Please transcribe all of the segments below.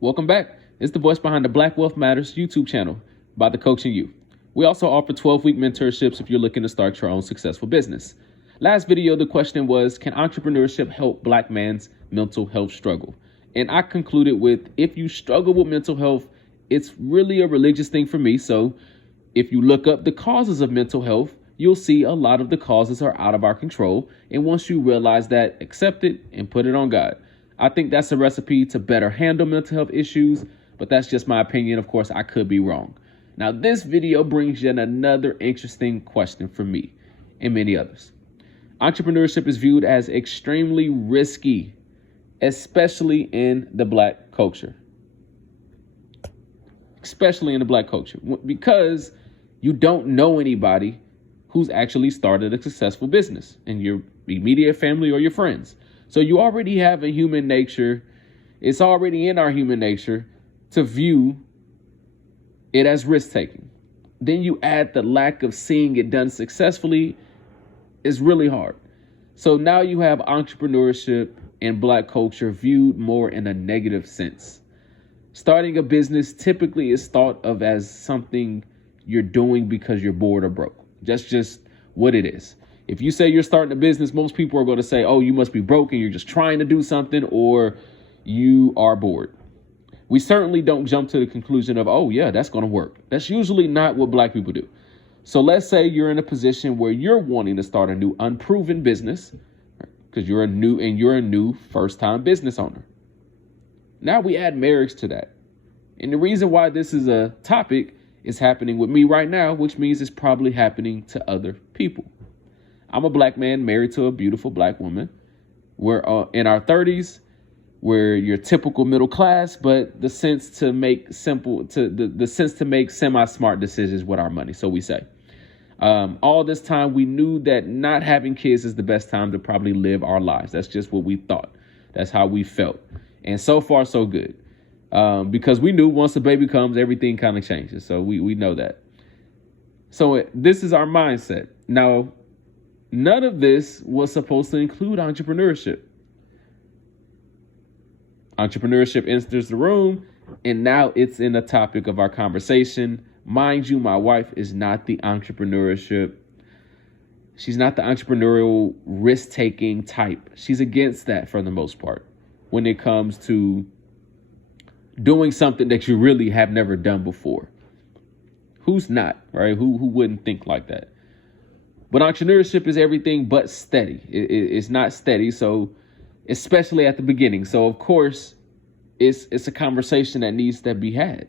Welcome back. It's the voice behind the Black Wealth Matters YouTube channel by the Coaching You. We also offer 12-week mentorships if you're looking to start your own successful business. Last video, the question was, can entrepreneurship help Black man's mental health struggle? And I concluded with, if you struggle with mental health, it's really a religious thing for me. So if you look up the causes of mental health, you'll see a lot of the causes are out of our control. And once you realize that, accept it and put it on God. I think that's a recipe to better handle mental health issues, but that's just my opinion. Of course, I could be wrong. Now, this video brings yet another interesting question for me and many others. Entrepreneurship is viewed as extremely risky, especially in the Black culture. Especially in the Black culture, because you don't know anybody who's actually started a successful business in your immediate family or your friends. So you already have a human nature. It's already in our human nature to view it as risk taking. Then you add the lack of seeing it done successfully is really hard. So now you have entrepreneurship in Black culture viewed more in a negative sense. Starting a business typically is thought of as something you're doing because you're bored or broke. That's just what it is. If you say you're starting a business, most people are going to say, oh, you must be broke and you're just trying to do something, or you are bored. We certainly don't jump to the conclusion of, oh, yeah, that's going to work. That's usually not what Black people do. So let's say you're in a position where you're wanting to start a new unproven business because you're a new first-time business owner. Now we add marriage to that. And the reason why this is a topic is happening with me right now, which means it's probably happening to other people. I'm a Black man married to a beautiful Black woman. We're in our 30s. We're your typical middle class, but the sense to make semi-smart decisions with our money, so we say. All this time, we knew that not having kids is the best time to probably live our lives. That's just what we thought. That's how we felt. And so far, so good. Because we knew once a baby comes, everything kind of changes. So we know that. So this is our mindset. Now, none of this was supposed to include entrepreneurship. Entrepreneurship enters the room, and now it's in the topic of our conversation. Mind you, my wife is not the entrepreneurship. She's not the entrepreneurial risk-taking type. She's against that for the most part when it comes to doing something that you really have never done before. Who's not, right? Who wouldn't think like that? But entrepreneurship is everything but steady. It's not steady, so especially at the beginning. So of course, it's a conversation that needs to be had.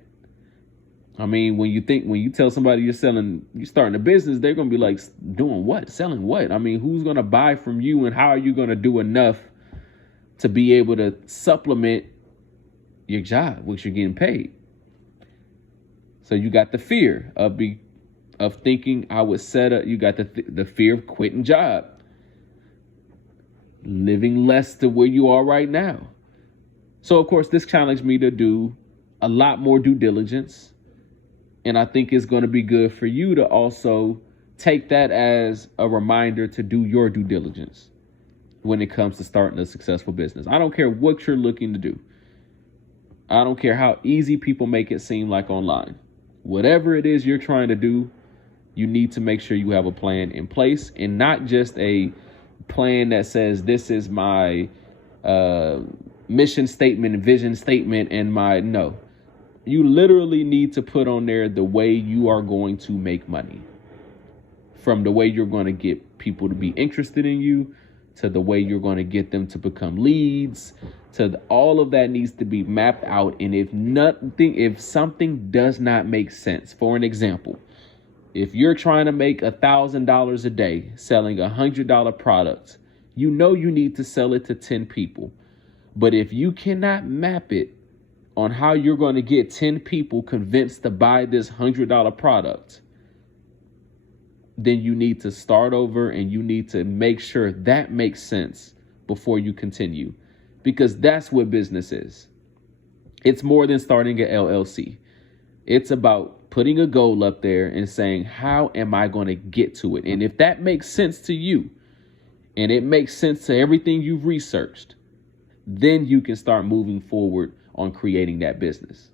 I mean, when you tell somebody you're starting a business, they're gonna be like, doing what? Selling what? I mean, who's gonna buy from you, and how are you gonna do enough to be able to supplement your job, which you're getting paid? So you got the fear of thinking I would set up. You got the fear of quitting job, living less to where you are right now. So of course, this challenged me to do a lot more due diligence. And I think it's going to be good for you to also take that as a reminder to do your due diligence when it comes to starting a successful business. I don't care what you're looking to do. I don't care how easy people make it seem like online. Whatever it is you're trying to do, you need to make sure you have a plan in place, and not just a plan that says this is my mission statement, vision statement, and no. You literally need to put on there the way you are going to make money, from the way you're going to get people to be interested in you, to the way you're going to get them to become leads, all of that needs to be mapped out. And if something does not make sense, for an example, if you're trying to make $1,000 a day selling $100 products, you know you need to sell it to 10 people. But if you cannot map it on how you're going to get 10 people convinced to buy this $100 product, then you need to start over, and you need to make sure that makes sense before you continue, because that's what business is. It's more than starting an LLC. It's about putting a goal up there and saying, how am I going to get to it? And if that makes sense to you, and it makes sense to everything you've researched, then you can start moving forward on creating that business.